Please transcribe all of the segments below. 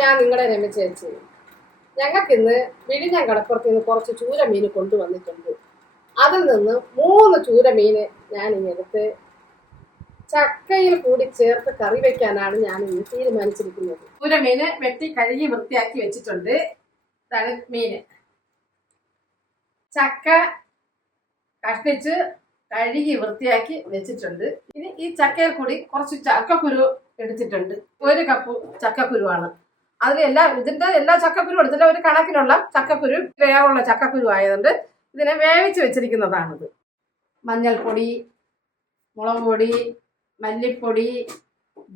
ഞാൻ നിങ്ങളുടെ രമ ചേച്ചി. ഞങ്ങൾക്കിന്ന് വിഴിഞ്ഞം കടപ്പുറത്ത് നിന്ന് കുറച്ച് ചൂര മീൻ കൊണ്ടുവന്നിട്ടുണ്ട്. അതിൽ നിന്ന് 3 ചൂര മീന് ഞാൻ ഇങ്ങെടുത്ത് ചക്കയിൽ കൂടി ചേർത്ത് കറി വെക്കാനാണ് ഞാൻ ഇന്ന് തീരുമാനിച്ചിരിക്കുന്നത്. ചൂര മീന് വെട്ടി കഴുകി വൃത്തിയാക്കി വെച്ചിട്ടുണ്ട്. ഇതാണ് മീന്. ചക്ക കഷ്ടിച്ച് കഴുകി വൃത്തിയാക്കി വെച്ചിട്ടുണ്ട്. ഇനി ഈ ചക്കയിൽ കൂടി കുറച്ച് ചക്കക്കുരു എടുത്തിട്ടുണ്ട്. 1 കപ്പ് ചക്കക്കുരുവാണ്. ഇതിന്റെ എല്ലാ ചക്കക്കുരു എടുത്തില്ല, ഒരു കണക്കിനുള്ള ചക്കക്കുരു, വേവുള്ള ചക്കക്കുരു ആയതുകൊണ്ട് ഇതിനെ വേവിച്ച് വെച്ചിരിക്കുന്നതാണിത്. മഞ്ഞൾപ്പൊടി, മുളക് പൊടി, മല്ലിപ്പൊടി,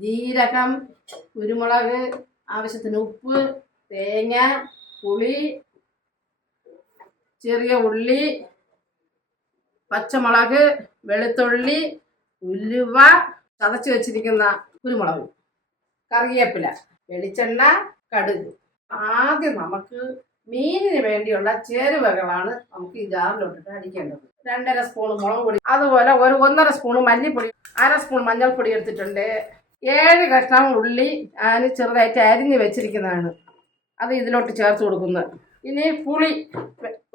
ജീരകം, കുരുമുളക്, ആവശ്യത്തിന് ഉപ്പ്, തേങ്ങ, പുളി, ചെറിയ ഉള്ളി, പച്ചമുളക്, വെളുത്തുള്ളി, ഉലുവ, ചതച്ച് വെച്ചിരിക്കുന്ന കുരുമുളക്, കറിവേപ്പില, വെളിച്ചെണ്ണ, കടുക്. ആദ്യം നമുക്ക് മീനിന് വേണ്ടിയുള്ള ചേരുവകളാണ് നമുക്ക് ഈ ജാറിലോട്ടിട്ട് അടിക്കേണ്ടത്. 2.5 സ്പൂൺ മുളക് പൊടി, അതുപോലെ 1.5 സ്പൂൺ മല്ലിപ്പൊടി, 1/2 സ്പൂൺ മഞ്ഞൾപ്പൊടി എടുത്തിട്ടുണ്ട്. 7 കഷ്ണം ഉള്ളി ഞാൻ ചെറുതായിട്ട് അരിഞ്ഞ് വെച്ചിരിക്കുന്നതാണ്, അത് ഇതിലോട്ട് ചേർത്ത് കൊടുക്കുന്നത്. ഇനി പുളി,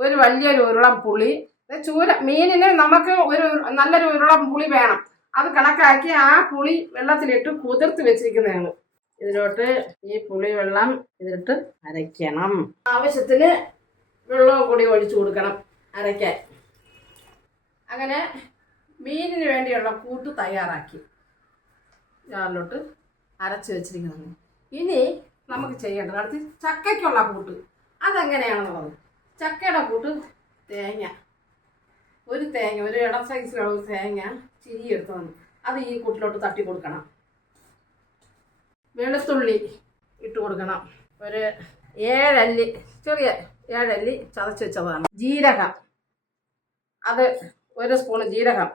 ഒരു വലിയൊരു ഉരുളം പുളി. മീനിന് നമുക്ക് നല്ലൊരു ഉരുളം പുളി വേണം. അത് കണക്കാക്കി ആ പുളി വെള്ളത്തിലിട്ട് കുതിർത്ത് വെച്ചിരിക്കുന്നതാണ്. ഇതിലോട്ട് ഈ പുളി വെള്ളം ഇതിലിട്ട് അരയ്ക്കണം. ആവശ്യത്തിന് വെള്ളവും കൂടി ഒഴിച്ചു കൊടുക്കണം അരയ്ക്കാൻ. അങ്ങനെ മീനിന് വേണ്ടിയുള്ള കൂട്ട് തയ്യാറാക്കി ഞാനിലോട്ട് അരച്ച് വെച്ചിരിക്കുന്നത്. ഇനി നമുക്ക് ചെയ്യേണ്ടത് അടുത്ത് ചക്കയ്ക്കുള്ള കൂട്ട്. അതെങ്ങനെയാണെന്നുള്ളത്. ചക്കയുടെ കൂട്ട് തേങ്ങ, ഒരു ഇടം സൈസിലുള്ള തേങ്ങ ചിരിയെടുത്തതാണ്, അത് ഈ കൂട്ടിലോട്ട് തട്ടി കൊടുക്കണം. വെളുത്തുള്ളി ഇട്ട് കൊടുക്കണം. ഒരു 7 അല്ലി, ചെറിയ 7 അല്ലി ചതച്ച് വെച്ചതാണ്. ജീരകം, അത് 1 സ്പൂൺ ജീരകം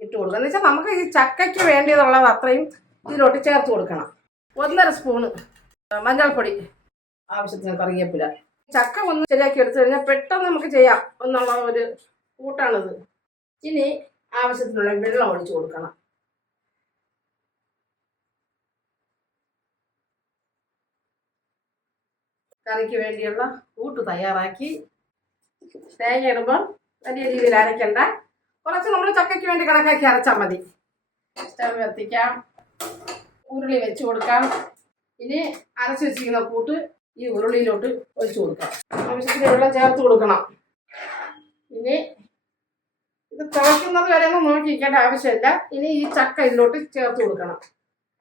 ഇട്ട് കൊടുക്കുക. എന്ന് വെച്ചാൽ നമുക്ക് ഈ ചക്കയ്ക്ക് വേണ്ടിയതുള്ളത് അത്രയും ഇതിലോട്ട് ചേർത്ത് കൊടുക്കണം. 1.5 സ്പൂണ് മഞ്ഞൾപ്പൊടി, ആവശ്യത്തിന് കറിവേപ്പില. ചക്ക ഒന്ന് ശരിയാക്കി എടുത്തു കഴിഞ്ഞാൽ പെട്ടെന്ന് നമുക്ക് ചെയ്യാം എന്നുള്ള ഒരു കൂട്ടാണിത്. ഇനി ആവശ്യത്തിനുള്ള വെള്ളം ഒഴിച്ചു കൊടുക്കണം. കറിക്ക് വേണ്ടിയുള്ള കൂട്ട് തയ്യാറാക്കി. തേങ്ങ ഇടുമ്പോൾ വലിയ രീതിയിൽ അരയ്ക്കണ്ട, കുറച്ച് നമ്മൾ ചക്കയ്ക്ക് വേണ്ടി കണക്കാക്കി അരച്ചാൽ മതി. സ്റ്റവ് കത്തിക്കാം, ഉരുളി വെച്ച് കൊടുക്കാം. ഇനി അരച്ച് വെച്ചിരിക്കുന്ന കൂട്ട് ഈ ഉരുളിയിലോട്ട് ഒഴിച്ചു കൊടുക്കാം. ആവശ്യത്തിന് വെള്ളം ചേർത്ത് കൊടുക്കണം. ഇനി ഇത് തിളയ്ക്കുന്നത് വരെ ഒന്നും നോക്കിയിരിക്കേണ്ട ആവശ്യമില്ല. ഇനി ഈ ചക്ക ഇതിലോട്ട് ചേർത്ത് കൊടുക്കണം.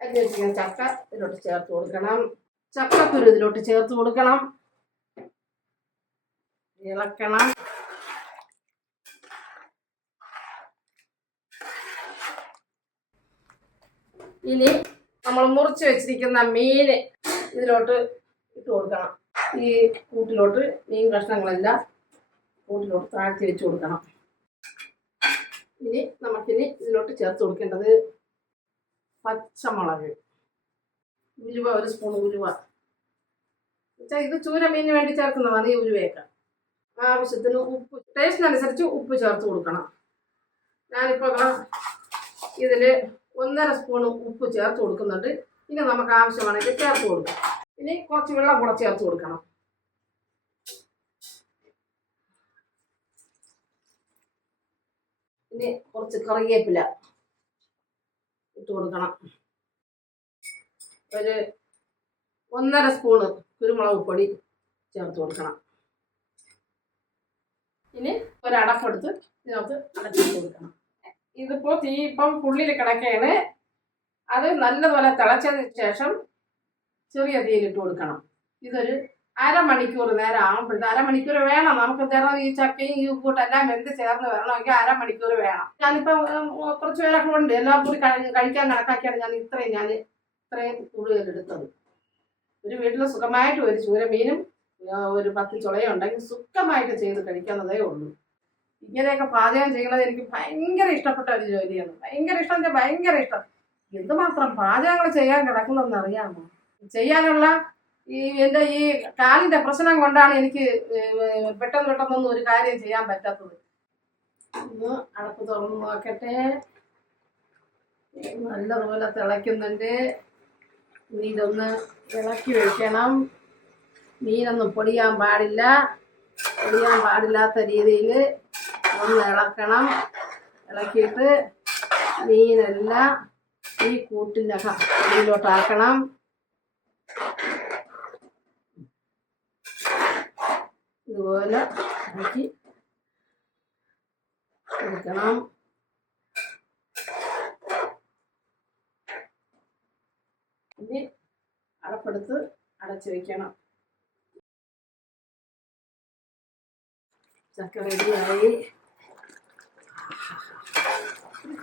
അരിഞ്ഞ് വെച്ചിരിക്കുന്ന ചക്ക ഇതിലോട്ട് ചേർത്ത് കൊടുക്കണം. ചക്കക്കുരു ഇതിലോട്ട് ചേർത്ത് കൊടുക്കണം. ഇളക്കണം. ഇനി നമ്മൾ മുറിച്ച് വെച്ചിരിക്കുന്ന മീൻ ഇതിലോട്ട് ഇട്ട് കൊടുക്കണം. ഈ കൂട്ടിലോട്ട് മീൻ കഷ്ണങ്ങളെല്ലാം കൂട്ടിലോട്ട് താഴ്ത്തി വെച്ച് കൊടുക്കണം. ഇനി നമുക്കിനി ഇതിലോട്ട് ചേർത്ത് കൊടുക്കേണ്ടത് പച്ചമുളക്, ഉലുവ, 1 സ്പൂൺ ഉലുവ. വെച്ചാൽ ഇത് ചൂര മീനിന് വേണ്ടി ചേർക്കുന്നതാണ് ഈ ഉലുവയൊക്കെ. ആവശ്യത്തിന് ഉപ്പ്, ടേസ്റ്റിനനുസരിച്ച് ഉപ്പ് ചേർത്ത് കൊടുക്കണം. ഞാനിപ്പോൾ ഇതിൽ 1.5 സ്പൂൺ ഉപ്പ് ചേർത്ത് കൊടുക്കുന്നുണ്ട്. ഇനി നമുക്ക് ആവശ്യമാണെങ്കിൽ ചേർത്ത് കൊടുക്കാം. ഇനി കുറച്ച് വെള്ളം കൂടെ ചേർത്ത് കൊടുക്കണം. ഇനി കുറച്ച് കറിവേപ്പില ഇട്ട് കൊടുക്കണം. ഒരു 1.5 സ്പൂണ് കുരുമുളക് പൊടി ചേർത്ത് കൊടുക്കണം. ഇനി ഒരടപ്പെടുത്ത് ഇതിനകത്ത് അടച്ചിട്ട് കൊടുക്കണം. ഇതിപ്പോൾ തീ ഇപ്പം പുള്ളിയിൽ കിടക്കുകയാണ്. അത് നല്ലതുപോലെ തിളച്ചതിന് ശേഷം ചെറിയ തീയിലിട്ട് കൊടുക്കണം. ഇതൊരു 1/2 മണിക്കൂർ നേരം ആകുമ്പോഴത്തെ, 1/2 മണിക്കൂർ വേണം നമുക്ക്. ഈ ചക്കയും ഈ ഉപ്പൂട്ടെല്ലാം വെന്ത് ചേർന്ന് വരണമെങ്കിൽ 1/2 മണിക്കൂർ വേണം. ഞാനിപ്പോൾ കുറച്ച് പേരൊക്കെ ഉണ്ട്, എല്ലാവരും കൂടി കഴിക്കാൻ കണക്കാക്കിയാണ് ഞാൻ ഇത്രയും കൂടുതൽ എടുത്തത്. ഒരു വീട്ടിൽ സുഖമായിട്ട് ഒരു ചൂര മീനും ഒരു 10 ചുളയും ഉണ്ടെങ്കിൽ സുഖമായിട്ട് ചെയ്ത് കഴിക്കാവുന്നതേ ഉള്ളൂ. ഇങ്ങനെയൊക്കെ പാചകം ചെയ്യുന്നത് എനിക്ക് ഭയങ്കര ഇഷ്ടപ്പെട്ട ഒരു ജോലിയാണ്. ഭയങ്കര ഇഷ്ടം. എന്തുമാത്രം പാചകങ്ങൾ ചെയ്യാൻ കിടക്കുന്നതെന്ന് അറിയാമോ? ചെയ്യാനുള്ള എൻ്റെ ഈ കാലിൻ്റെ പ്രശ്നം കൊണ്ടാണ് എനിക്ക് പെട്ടെന്നൊന്നും ഒരു കാര്യം ചെയ്യാൻ പറ്റാത്തത്. ഒന്ന് അടപ്പ് തുറന്ന് നോക്കട്ടെ. നല്ലതുപോലെ തിളയ്ക്കുന്നുണ്ട്. ഇനി ഇതൊന്ന് ഇളക്കി വെക്കണം. മീനൊന്നും പൊടിയാൻ പാടില്ല. പൊടിയാൻ പാടില്ലാത്ത രീതിയിൽ ഒന്ന് ഇളക്കണം. ഇളക്കിയിട്ട് മീനെല്ലാം ഈ കൂട്ടിൻ്റെ ഇതിലോട്ടാക്കണം. ഇതുപോലെ ഇളക്കി എടുക്കണം. ഇനി അടപ്പെടുത്ത് അടച്ച് വയ്ക്കണം. ചക്ക റെഡിയായി.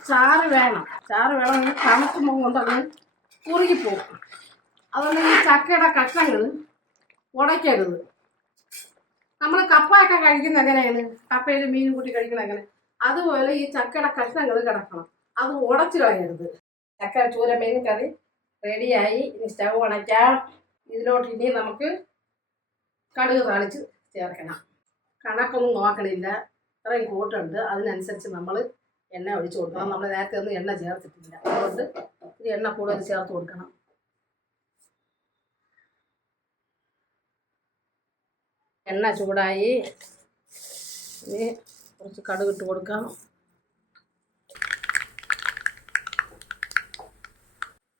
ചാറ് വേണം. തണുക്കുമ്പോൾ കൊണ്ടത് കുറുകിപ്പോകും. അതുകൊണ്ട് ഈ ചക്കയുടെ കഷ്ണങ്ങൾ ഉടയ്ക്കരുത്. നമ്മൾ കപ്പയൊക്കെ കഴിക്കുന്ന എങ്ങനെയാണ്, കപ്പയിൽ മീൻ കൂട്ടി കഴിക്കുന്ന എങ്ങനെ, അതുപോലെ ഈ ചക്കയുടെ കഷ്ണങ്ങൾ കിടക്കണം. അത് ഉടച്ച് കളയരുത്. ചക്ക ചൂര മീൻ കറി റെഡിയായി. ഇനി സ്റ്റവ് അണയ്ക്കാം. ഇതിലോട്ട് ഇനി നമുക്ക് കടുക് താളിച്ച് ചേർക്കണം. കണക്കൊന്നും നോക്കണില്ല, ഇത്രയും കൂട്ടുണ്ട്. അതിനനുസരിച്ച് നമ്മൾ എണ്ണ ഒഴിച്ച് കൊടുക്കണം. നമ്മൾ നേരത്തെ ഒന്നും എണ്ണ ചേർത്തിട്ടില്ല, അതുകൊണ്ട് ഇനി എണ്ണ കൂടുതൽ ചേർത്ത് കൊടുക്കണം. എണ്ണ ചൂടായി. ഇനി കുറച്ച് കടുക് ഇട്ട് കൊടുക്കാം.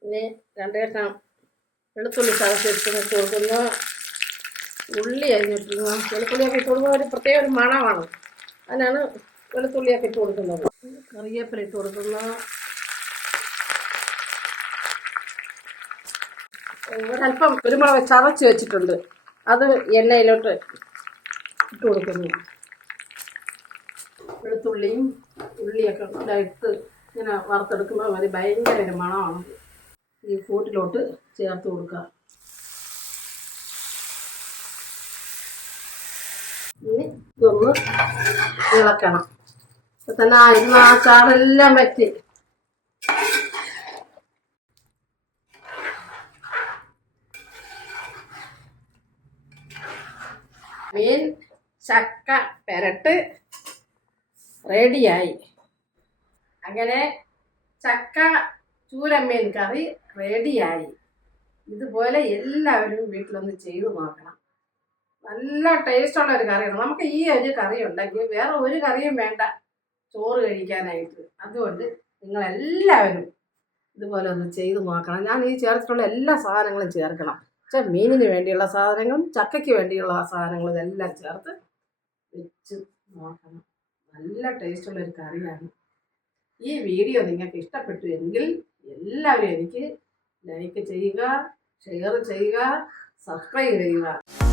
ഇനി 2 കഷ്ണം വെളുത്തുള്ളി ചതച്ച് ഇട്ട് കൊടുക്കുന്നു. ഉള്ളി അരിഞ്ഞിട്ടിരുന്നു. വെളുത്തുള്ളിയൊക്കെ ഇട്ട് കൊടുക്കുമ്പോൾ ഒരു പ്രത്യേക ഒരു മണമാണ്. അതിനാണ് വെളുത്തുള്ളിയൊക്കെ ഇട്ട് കൊടുക്കുന്നത്. കറിവേപ്പില ഇട്ട് കൊടുക്കുന്നു. ഒരല്പം കുരുമുളക് ചതച്ച് വെച്ചിട്ടുണ്ട്, അത് എണ്ണയിലോട്ട് ഇട്ട് കൊടുക്കുന്നു. വെളുത്തുള്ളിയും ഉള്ളിയൊക്കെ ഇട്ട് ഇങ്ങനെ വറുത്തെടുക്കുമ്പോൾ ഒരു ഭയങ്കര ഒരു മണമാണ്. ഈ കൂട്ടിലോട്ട് ചേർത്ത് കൊടുക്കുക. ഇനി ഇതൊന്ന് ഇളക്കണം. ഇപ്പം തന്നെ ഇരുന്ന് ആ ചാറെല്ലാം വറ്റി. മീൻ ചക്ക പെരട്ട് റെഡിയായി. അങ്ങനെ ചക്ക ചൂരമീൻ കറി റെഡിയായി. ഇതുപോലെ എല്ലാവരും വീട്ടിലൊന്ന് ചെയ്തു നോക്കണം. നല്ല ടേസ്റ്റുള്ള ഒരു കറിയാണ്. നമുക്ക് ഈ ഒരു കറി ഉണ്ടെങ്കിൽ വേറെ ഒരു കറിയും വേണ്ട ചോറ് കഴിക്കാനായിട്ട്. അതുകൊണ്ട് നിങ്ങളെല്ലാവരും ഇതുപോലെ ഒന്ന് ചെയ്ത് നോക്കണം. ഞാൻ ഈ ചേർത്തിട്ടുള്ള എല്ലാ സാധനങ്ങളും ചേർക്കണം. പക്ഷേ മീനിന് വേണ്ടിയുള്ള സാധനങ്ങളും ചക്കയ്ക്ക് വേണ്ടിയുള്ള സാധനങ്ങളും ഇതെല്ലാം ചേർത്ത് വെച്ച് നോക്കണം. നല്ല ടേസ്റ്റുള്ളൊരു കറിയാണ്. ഈ വീഡിയോ നിങ്ങൾക്ക് ഇഷ്ടപ്പെട്ടു എങ്കിൽ എല്ലാവരും എനിക്ക് ലൈക്ക് ചെയ്യുക, ഷെയർ ചെയ്യുക, സബ്സ്ക്രൈബ് ചെയ്യുക.